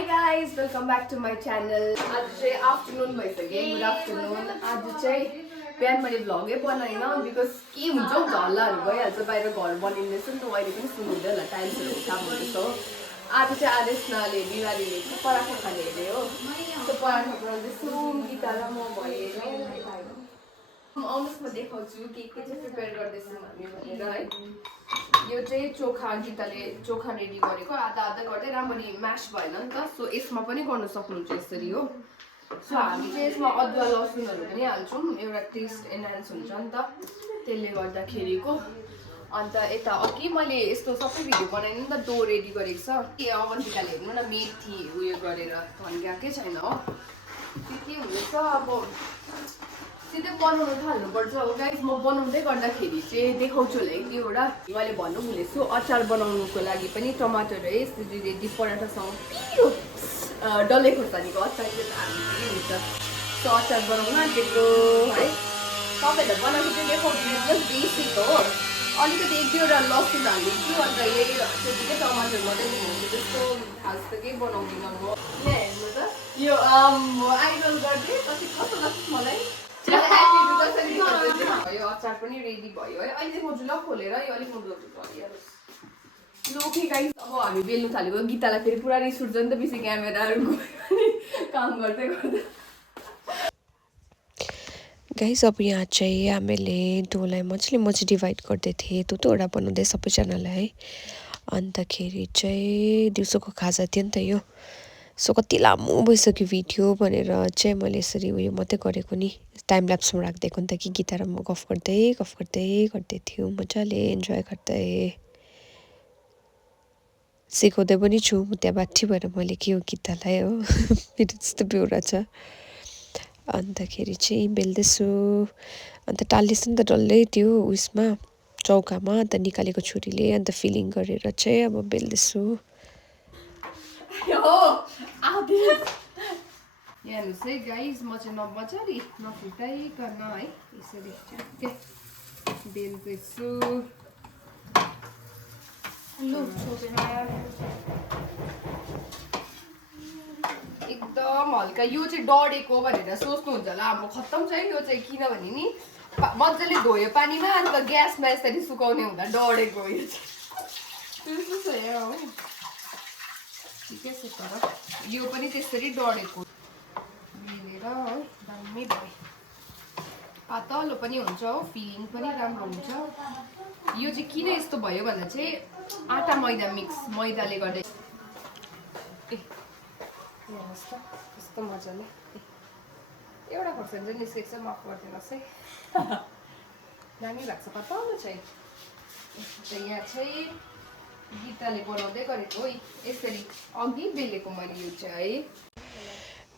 Hi guys, welcome back to my channel. आज चाहिँ afternoon भइसक्यो. Good afternoon. आज चाहिँ बिहान मैले भ्लगै बनाइन बिकज के हुन्छ हौ झल्लाहरू भइहाल्छ बाहिर घर बनिँदैछ नि त अहिले पनि सुन्नुहुँदै होला टाइल्सहरू काम हुँदैछ हो. आज चाहिँ आदेशनाले बिमारीले पराठा खाने अरे हो. त्यो पराठा बनाउँदैछु गीता र म भएर आउनुहोस् म देखाउँछु के चाहिँ प्रिपेयर गर्दैछौँ हामी भनेर है. यो चाहिँ चोखा गीताले चोखा रेडी गरेको आधा आधा गर्दै राम्ररी म्यास भएन नि त सो यसमा पनि गर्न सक्नुहुन्छ यसरी हो. सो हामी चाहिँ यसमा अदुवा लसुनहरू पनि हाल्छौँ एउटा टेस्ट एनहान्स हुन्छ नि त त्यसले गर्दाखेरिको. अन्त यता अघि मैले यस्तो सबै भिडियो बनाएँ नि त डो रेडी गरेको छ के अवन्तिकाले हेर्नु न मेथी उयो गरेर धन्काकै छैन हो. के हुँदैछ अब सिधै बनाउनु थाल्नुपर्छ हो गाइस. म बनाउँदै गर्दाखेरि चाहिँ देखाउँछु होला एक दुईवटा. मैले भन्नु भुलेछु अचार बनाउनुको लागि पनि टमाटर है यसरी रेडी पराठासँग पिरो डल्ले खोर्सानीको अचार चाहिँ हाल्नु हुन्छ. सो अचार बनाउनु आँटेको है. तपाईँहरूलाई बनाएको चाहिँ देखाउँछु जस्ट बेसिक हो. अलिकति एक दुईवटा लसुन हालिदिन्छु अन्त यही त्यतिकै टमाटर मात्रै दिनुहुन्छ. त्यस्तो खास त केही बनाउँदिनँ म. यहाँ हेर्नु त यो आइडल गर्दै कति कस्तो लाग्छ मलाई. यो अचार पनि रेडी भयो है. अहिले देखाउँछु ल खोलेर यो अलिक म भइहाल्छ. ल ओके गाइस अब हामी बेल्नु थालेको. गीतालाई फेरि पुरा रिस उठ्छ नि त बेसी क्यामेराहरू काम गर्दै गर्दा. गाइस अब यहाँ चाहिँ हामीले डोलाई मजाले डिभाइड गर्दै थिएँ दुईवटा बनाउँदै सबैजनालाई है. अन्तखेरि चाहिँ दिउँसोको खाजा थियो नि त यो. सो कति लामो भइसक्यो भिडियो भनेर चाहिँ मैले यसरी उयो मात्रै गरेको नि टाइम ल्याप्समा राखिदिएको नि त कि गीता र म गफ गर्दै थियौँ मजाले इन्जोय गर्दै. सिकाउँदै पनि छु म त्यहाँ बाठी भएर मैले के हो गीतालाई हो मेरो त्यस्तो बेहोरा छ. अन्तखेरि चाहिँ बेल्दैछु अन्त टाल्दैछु नि त डल्लै त्यो उयसमा चौकामा अन्त निकालेको छुरीले अन्त फिलिङ गरेर चाहिँ अब बेल्दैछु. हेर्नुहोस् है गाइस म चाहिँ मजाले नफुटाइकन है यसरी बेल्दैछु. एकदम हल्का यो चाहिँ डढेको भनेर सोच्नुहुन्छ होला हाम्रो खत्तम छ है यो चाहिँ. किनभने नि मजाले धोयो पानीमा अन्त ग्यासमा यसरी सुकाउने हुँदा डढेको यो चाहिँ हो. ठिकै छ तर यो पनि त्यसरी डढेको मिलेर है दामी भयो. पातलो पनि हुन्छ हो फिलिङ पनि राम्रो हुन्छ. यो चाहिँ किन यस्तो भयो भन्दा चाहिँ आटा मैदा मिक्स मैदाले गर्दा हेर्नुहोस् त कस्तो मजाले एउटा खोर्सानी चाहिँ निस्केको छ माफ गरिदिनुहोस् है. दामी भएको छ पातलो चाहिँ. यहाँ चाहिँ गीताले बनाउँदै गरेको हो यसरी अघि बेलेको मैले यो चाहिँ है.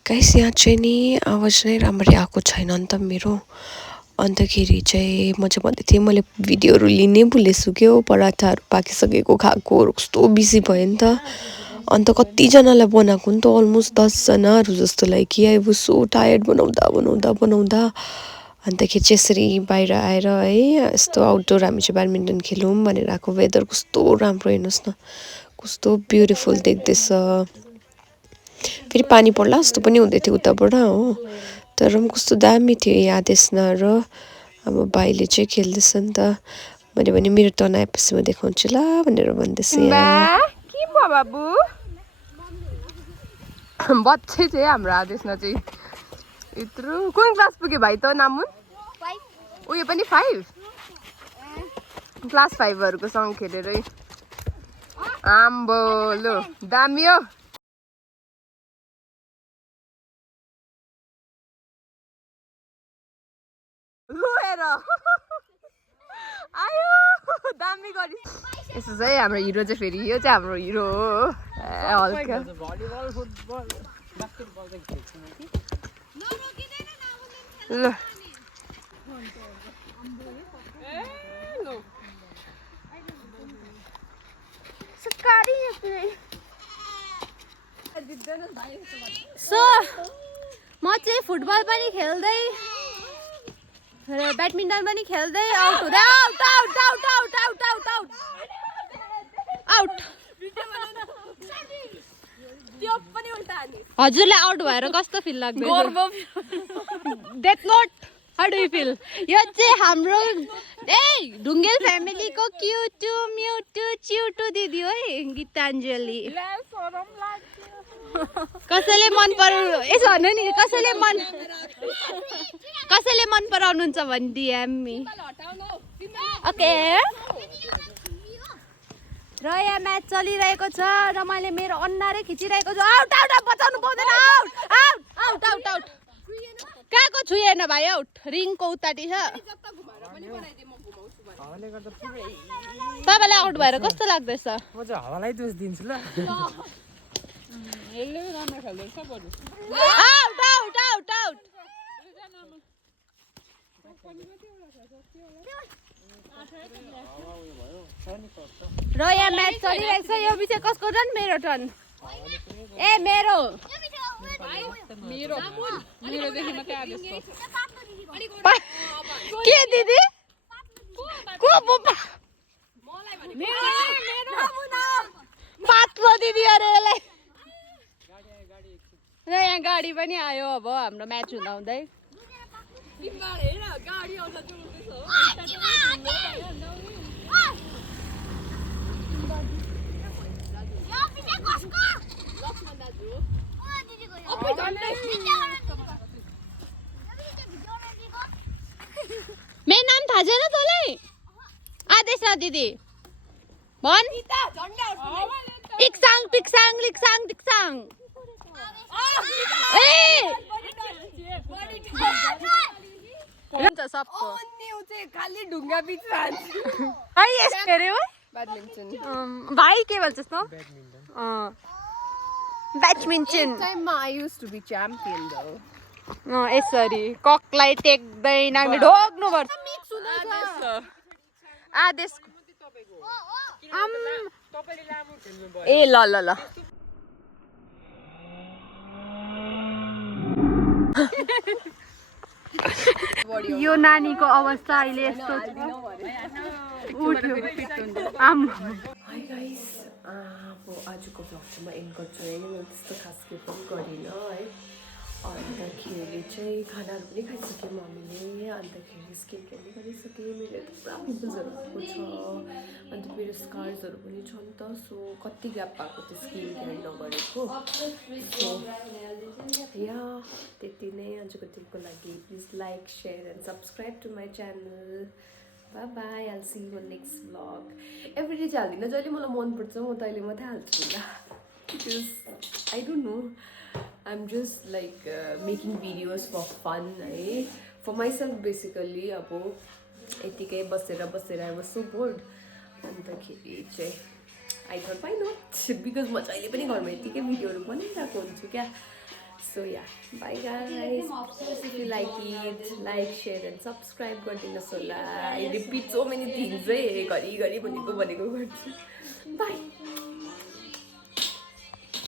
गाइस यहाँ चाहिँ नि आवाज नै राम्ररी आएको छैन नि त मेरो. अन्तखेरि चाहिँ म चाहिँ भन्दै थिएँ मैले भिडियोहरू लिनै भुलेछु के हो. पराठाहरू पाकिसकेको खाएको कस्तो बिजी भयो नि त. अन्त कतिजनालाई बनाएको नि त अलमोस्ट 10जनाहरू जस्तोलाई कि आई वाज सो टायर्ड बनाउँदा. अन्तखेरि चाहिँ यसरी बाहिर आएर है यस्तो आउटडोर हामी चाहिँ ब्याडमिन्टन खेलौँ भनेर आएको. वेदर कस्तो राम्रो हेर्नुहोस् न कस्तो ब्युटिफुल देख्दैछ. फेरि पानी पर्ला जस्तो पनि हुँदै थियो उताबाट हो. तर पनि कस्तो दामी थियो यादेशना र अब भाइले चाहिँ खेल्दैछ नि त. मैले भने मेरो टर्न आएपछि म देखाउँछु ल भनेर भन्दैछु. के भयो बाबु बच्चै चाहिँ हाम्रो आदेशमा चाहिँ यत्रो. कुन क्लास पुग्यो भाइ त नामुन उयो पनि 5 क्लास 5हरूको सँग खेलेरै आम्बो लो दामी हो. लु हेर आयो दामी गरी. यसो चाहिँ हाम्रो हिरो चाहिँ फेरि यो चाहिँ हाम्रो हिरो हो. हल्का ल सो म चाहिँ फुटबल पनि खेल्दै ब्याडमिन्टन पनि खेल्दै आउट हुँदै आउट हजुरलाई आउट भएर कस्तो फिल लाग्दैछ death note how do you feel यो चाहिँ हाम्रो ढुङ्गेल फ्यामिलीको क्युटु म्युटु च्युटु दिदी हो है गीताञ्जली कसैले मन पराउनु यसो भन्नु नि कसैले मन पराउनुहुन्छ भने डिएम मी ओके र यहाँ म्याच चलिरहेको छ र मैले मेरो अन्नारै खिचिरहेको छु आउट आउट बचाउनु पाउँदैन out out out out out कहाँको छुएन भाइ आउट रिङको उताटी छ तपाईँलाई आउट भएर कस्तो लाग्दैछ म चाहिँ हावालाई दोष दिन्छु ल आउट आउट आउट आउट र यहाँ म्याच चलिरहेको छ यो पछि कसको टर्न मेरो टर्न ए मेरो के दिदी को पातलो दिदी अरे यसलाई र यहाँ गाडी पनि आयो अब हाम्रो म्याच हुँदा हुँदै मेरो नाम थाहा छैन तँलाई आदेश दिदी भन इक्साङ पिक्साङ लिक्साङ टिक्साङ हुन्छ सबको खाली ढुङ्गा बिच रहन्छ ब्याडमिन्टन भाइ के भन्छस् न ब्याडमिन्टन टाइममा I use to be champion though. यसरी ककलाई टेक्दैन हामीले ढोग्नुपर्छ आदेश ए ल ल ल यो नानीको अवस्था अहिले यस्तो उठ्यो हाई गाइस अब आजको भ्लग चाहिँ म एन्ड गर्छु है मैले त्यस्तो खास के पनि गरिनँ है अन्तखेरि चाहिँ खानाहरू पनि खाइसक्यौँ हामीले अन्तखेरि स्किन केयर पनि गरिसकेँ मेरो त पुरा पिम्पल्सहरू भएको छ अन्त मेरो स्कार्सहरू पनि छ नि त सो कति ग्याप भएको त्यो स्किन केयर नगरेको सो या त्यति नै आजको दिनको लागि please like share and subscribe to my channel Bye bye, I'll see you on next vlog. Every day हाल्दिनँ जहिले मलाई मनपर्छ म त अहिले मात्रै हाल्छु होला because I don't know I'm just like making videos for fun है for myself basically अब यतिकै बसेर I was so bored अन्तखेरि चाहिँ I thought why not because म जहिले पनि घरमा यतिकै भिडियोहरू बनाइरहेको हुन्छु क्या So yeah, bye guys. If you like it, like, share and subscribe. I repeat so many things. Bye.